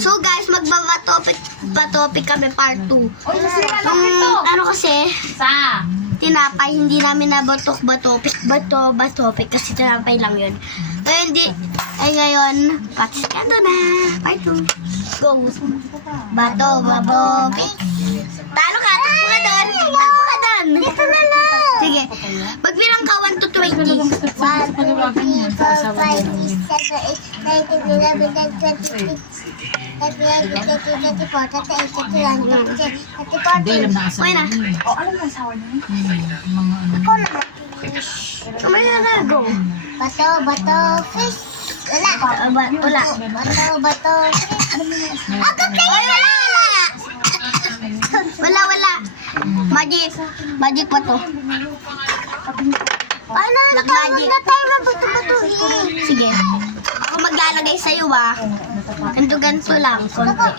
So guys, magbaba-topic kami part 2. Ano kasi, tinapay, hindi namin nabatok-batopik kasi tinapay lang yun. Ngayon, patch ka na, part 2. Go! Bato-babopik. Talo ka, takbo ka doon. Takbo ka doon. Dito na lang. Sige, magbilang ka 1 to 20. 1, 2, 3, 4, 5, 6, 7, 8, 9, 10, 11, 12, 13, 14, 15, 16, 17, 18, 19, 20, 21, 22, 23, 24. Okay na. Alam mo asawa niya? Ako na. Kumaya na, go. Bato, fish. Wala. Bato, fish. Ako kayo na. Wala. Magic pa to. Ano? Magic. Na tayo mabuto-butuhin. Sige. Ako maglalagay sa'yo ganito lang. Konti.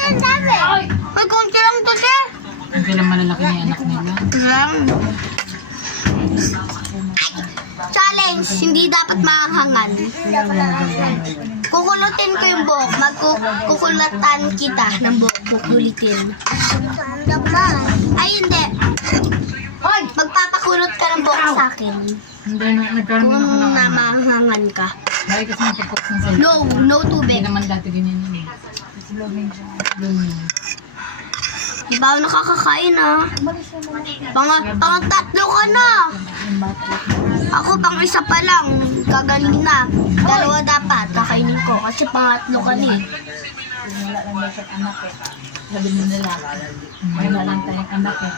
Ang dami. Ay, konti lang to, sir. Hindi lang malalaki niya anak nila. Challenge, hindi dapat mahangan. Kukulutin ko yung buhok. Magkukulatan kita ng buhok. Kukulitin. Ay, hindi. Magpapakulot ka ng buhok sa akin. Hindi na, nagkaroon din ako Kung ng namahangan ka. Dahil kasi napapok ng salita. No tubig. Hindi naman dati ganyan yun eh. Blooming. Di ba ako nakakakain Pang-tatlo ka na. Ako pang-1 pa lang. Gagaling na. 2 dapat. Kakainin ko. Kasi pang-3 ka na eh. Wala lang dapat anak eh. Sabi mo nila, wala lang tayong anak eh.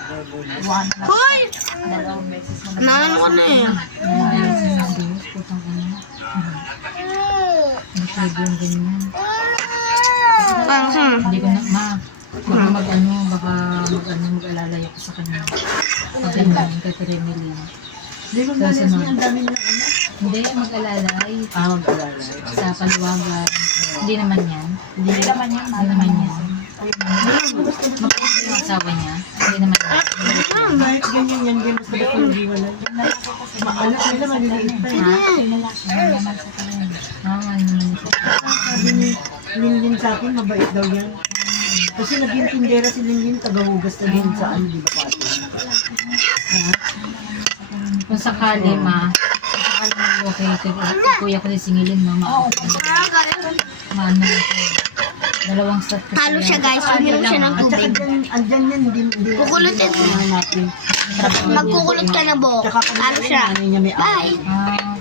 Hoy! Dalawang beses mo na. Nanan ko na eh. Dalawang beses na Diyos, putang ina. Hindi pwede yung ganyan. Hindi ko na, baka mag-alala ko sa kanya. Pag ganyan, kay Tremilin. Hindi ko Hindi, mag-alalay. Mag-alalay. Sa paliwagan. Hindi naman yan. Hindi naman yan. Magpapit yung asawa niya. Hindi naman yan. Kahit ganyan yan, ganyan sa batang hiwala. Anak nila maliliit pa eh. Hindi naman sa kanya. Naman naman ito. Sabi ni Linlin sa akin, mabait daw yan. Kasi naging tindera si Linlin, tagahugas na din sa ano, di ba? Kung sakali okay, kuya ko singilin mo, maano ito. 2 step ko Halo siya guys. Uminom siya ng tubig. Andyan yan, hindi. Kukulutin. Hanapin. Magkukulot ka na buhok. Halo siya. Nanay niya may Bye! Ah,